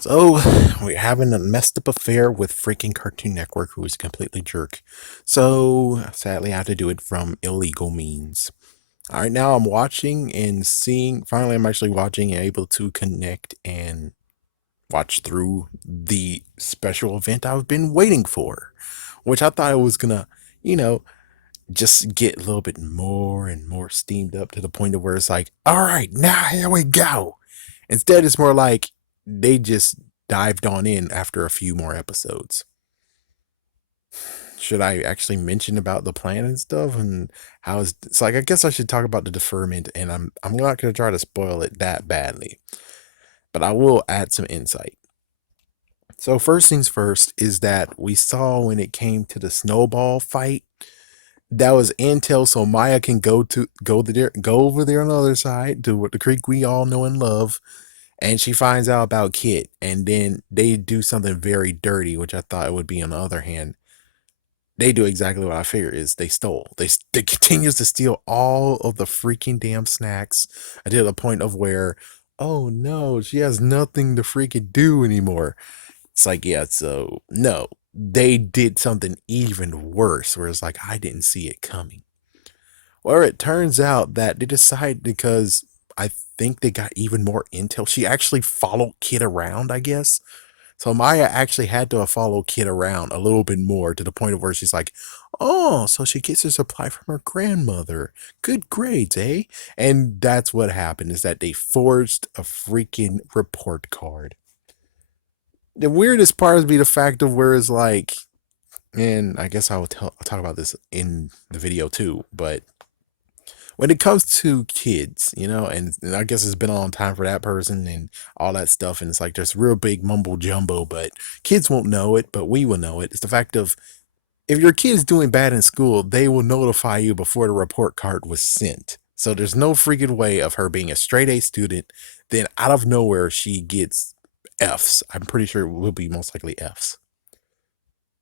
So we're having a messed up affair with freaking Cartoon Network, who is a completely jerk. So sadly, I have to do it from illegal means. All right, now I'm watching and seeing. Finally, I'm actually watching and able to connect and watch through the special event I've been waiting for, which I thought it was gonna, you know, just get a little bit more and more steamed up to the point of where it's like, all right, now here we go. Instead, it's more like they just dived on in after a few more episodes. Should I actually mention about the plan and stuff and how it's like I guess I should talk about the deferment and I'm not gonna try to spoil it that badly, but I will add some insight. So first things first is that we saw when it came to the snowball fight, that was intel so Maya can go over there on the other side to what the creek we all know and love, and she finds out about Kit, and then they do something very dirty, which I thought it would be on the other hand. They do exactly what I figured is they stole. They continues to steal all of the freaking damn snacks until the point of where, oh no, she has nothing to freaking do anymore. It's like, yeah, so no, they did something even worse, where it's like I didn't see it coming. Well, it turns out that they decided because I think they got even more intel. She actually followed Kid around, I guess. So Maya actually had to follow Kid around a little bit more to the point of where she's like, oh, so she gets her supply from her grandmother. Good grades, eh? And that's what happened is that they forged a freaking report card. The weirdest part would be the fact of where it's like, and I guess I'll talk about this in the video too, but when it comes to kids, and I guess it's been a long time for that person and all that stuff, and it's like there's real big mumbo jumbo, but kids won't know it, but we will know it. It's the fact of if your kid is doing bad in school, they will notify you before the report card was sent. So there's no freaking way of her being a straight A student, then out of nowhere she gets F's. I'm pretty sure it will be most likely F's.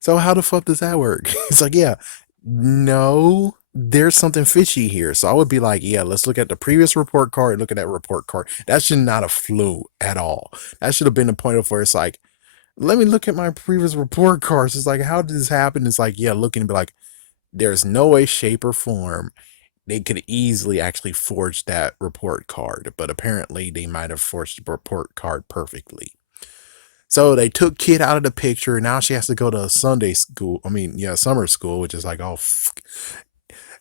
So how the fuck does that work? It's like, yeah, no, there's something fishy here. So I would be like, yeah, let's look at the previous report card, look at that report card. That should not have flew at all. That should have been the point of where it's like, let me look at my previous report cards. It's like, how did this happen? It's like, yeah, looking and be like, there's no way, shape, or form they could easily actually forge that report card, but apparently they might have forged the report card perfectly. So they took Kid out of the picture. Now she has to go to Sunday school. I mean, yeah, summer school, which is like, oh,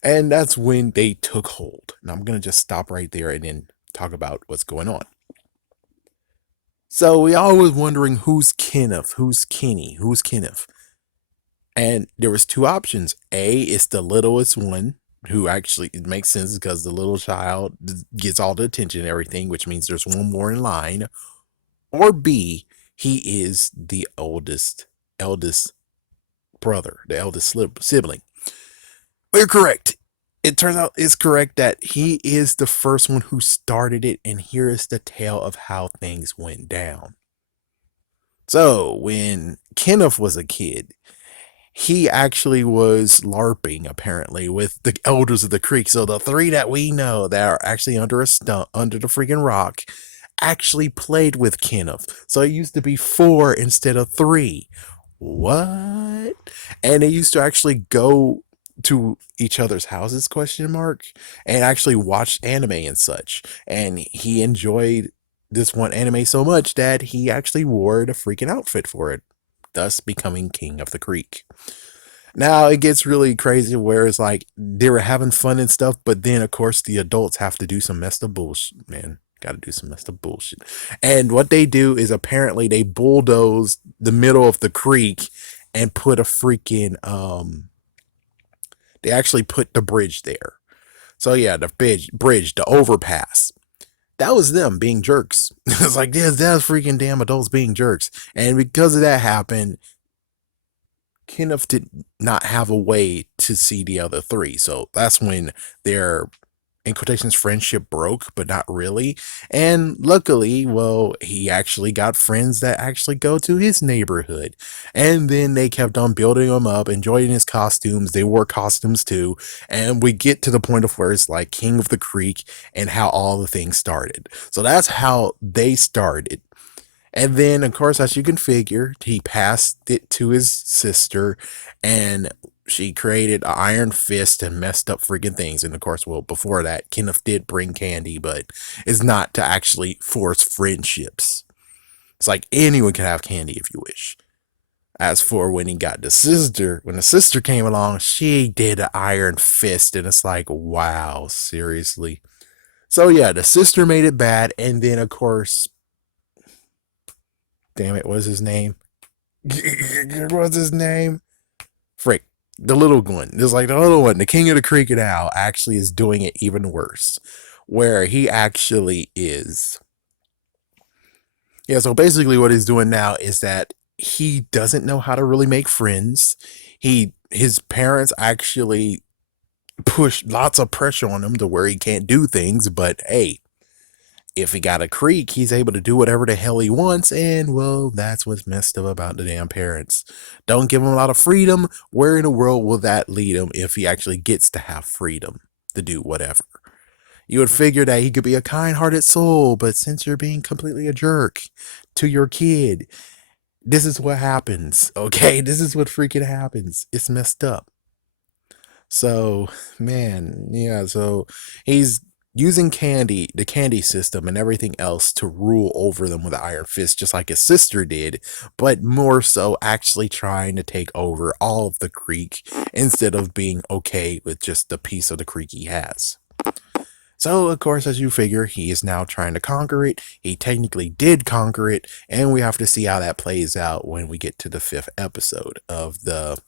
and that's when they took hold. And I'm going to just stop right there and then talk about what's going on. So we all was wondering who's Kenneth, who's Kenny, who's Kenneth. And there was two options. A is the littlest one, who actually it makes sense because the little child gets all the attention and everything, which means there's one more in line. Or B, he is the eldest brother, the eldest sibling. You're correct. It turns out it's correct that he is the first one who started it, and here is the tale of how things went down. So, when Kenneth was a kid, he actually was LARPing apparently with the elders of the creek. So the three that we know that are actually under a stump, under the freaking rock, actually played with Kenneth. So it used to be four instead of three. What? And they used to actually go to each other's houses, question mark, and actually watch anime and such. And he enjoyed this one anime so much that he actually wore the freaking outfit for it, thus becoming king of the creek. Now it gets really crazy where it's like they were having fun and stuff, but then of course the adults have to do some messed up bullshit, man. Got to do some messed up bullshit. And what they do is apparently they bulldoze the middle of the creek and put a freaking they actually put the bridge there. So yeah, the bridge, the overpass. That was them being jerks. It's like, yeah, that's freaking damn adults being jerks. And because of that happened, Kenneth did not have a way to see the other three. So that's when their, in quotations, friendship broke, but not really. And luckily, well, he actually got friends that actually go to his neighborhood. And then they kept on building him up, enjoying his costumes. They wore costumes too. And we get to the point of where it's like King of the Creek and how all the things started. So that's how they started. And then, of course, as you can figure, he passed it to his sister, and she created an iron fist and messed up freaking things. And of course, well, before that, Kenneth did bring candy, but it's not to actually force friendships. It's like anyone can have candy if you wish. As for when he got the sister, when the sister came along, she did an iron fist, and it's like, wow, seriously. So yeah, the sister made it bad, and then of course, damn it, what's his name? What's his name? Frick, the little one. It's like the little one, the king of the cricket owl, actually is doing it even worse, where he actually is. Yeah, so basically, what he's doing now is that he doesn't know how to really make friends. His parents actually push lots of pressure on him to where he can't do things, but hey, if he got a creek, he's able to do whatever the hell he wants, and well, that's what's messed up about the damn parents. Don't give him a lot of freedom. Where in the world will that lead him if he actually gets to have freedom to do whatever? You would figure that he could be a kind-hearted soul, but since you're being completely a jerk to your kid, this is what happens, okay? This is what freaking happens. It's messed up. So, man, yeah, so he's using the candy system and everything else to rule over them with an iron fist, just like his sister did, but more so actually trying to take over all of the creek instead of being okay with just the piece of the creek he has. So, of course, as you figure, he is now trying to conquer it. He technically did conquer it, and we have to see how that plays out when we get to the 5th episode of the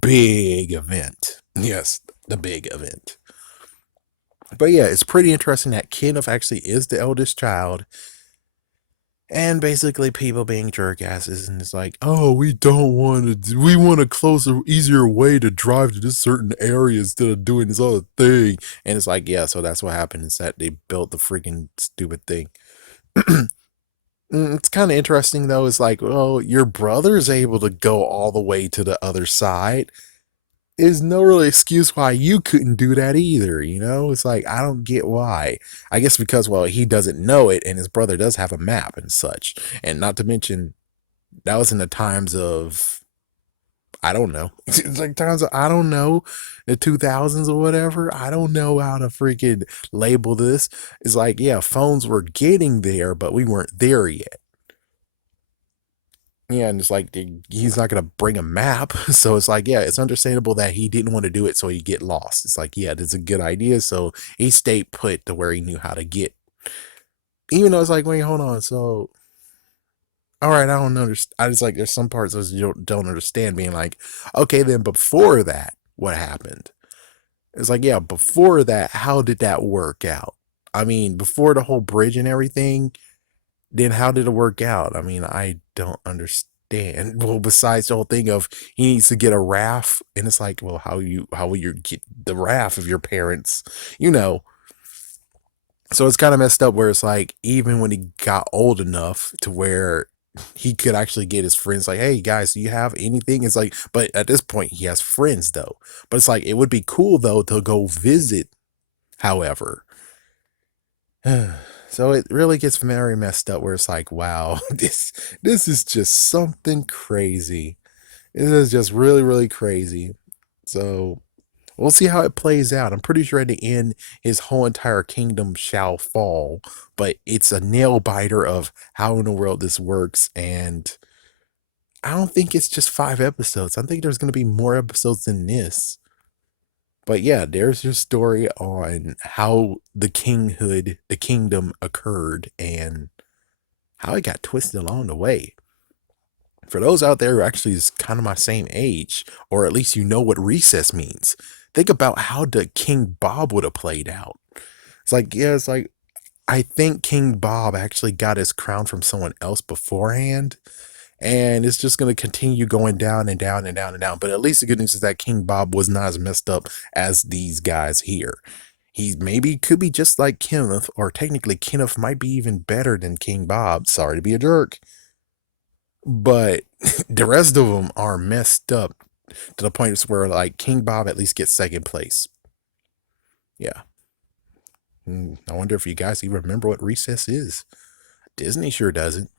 big event. Yes, the big event. But yeah, it's pretty interesting that Kenneth actually is the eldest child. And basically people being jerk asses, and it's like, oh, we don't want to, we want a closer, easier way to drive to this certain area instead of doing this other thing. And it's like, yeah, so that's what happened, is that they built the freaking stupid thing. It's kind of interesting though. It's like, well, your brother's able to go all the way to the other side. There's no real excuse why you couldn't do that either, you know? It's like, I don't get why. I guess because, well, he doesn't know it, and his brother does have a map and such. And not to mention, that was in the times of, I don't know. It's like times of, I don't know, the 2000s or whatever. I don't know how to freaking label this. It's like, yeah, phones were getting there, but we weren't there yet. Yeah, and it's like he's not gonna bring a map, so it's like, yeah, it's understandable that he didn't want to do it, so he get lost. It's like, yeah, that's a good idea, so he stayed put to where he knew how to get. Even though it's like, wait, hold on, so all right, I don't understand. I just like there's some parts that you don't understand, being like, okay, then before that, what happened? It's like, yeah, before that, how did that work out? I mean, before the whole bridge and everything, then how did it work out? I mean, I don't understand. Well, besides the whole thing of he needs to get a raft, and it's like, well, how will you get the raft of your parents, you know? So it's kind of messed up where it's like, even when he got old enough to where he could actually get his friends, like, hey guys, do you have anything? It's like, but at this point he has friends though. But it's like, it would be cool though to go visit, however. So it really gets very messed up where it's like, wow, this is just something crazy. This is just really, really crazy. So we'll see how it plays out. I'm pretty sure at the end his whole entire kingdom shall fall, but it's a nail biter of how in the world this works. And I don't think it's just 5 episodes. I think there's gonna be more episodes than this. But yeah, there's your story on how the kingdom occurred, and how it got twisted along the way. For those out there who actually is kind of my same age, or at least you know what recess means, think about how the King Bob would have played out. It's like, yeah, it's like, I think King Bob actually got his crown from someone else beforehand, and it's just going to continue going down and down and down and down. But at least the good news is that King Bob was not as messed up as these guys here. He maybe could be just like Kenneth, or technically Kenneth might be even better than King Bob. Sorry to be a jerk. But the rest of them are messed up to the point where like King Bob at least gets second place. Yeah. I wonder if you guys even remember what recess is. Disney sure doesn't.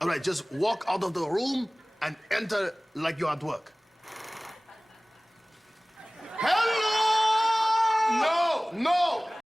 All right, just walk out of the room and enter like you're at work. Hello! No, no,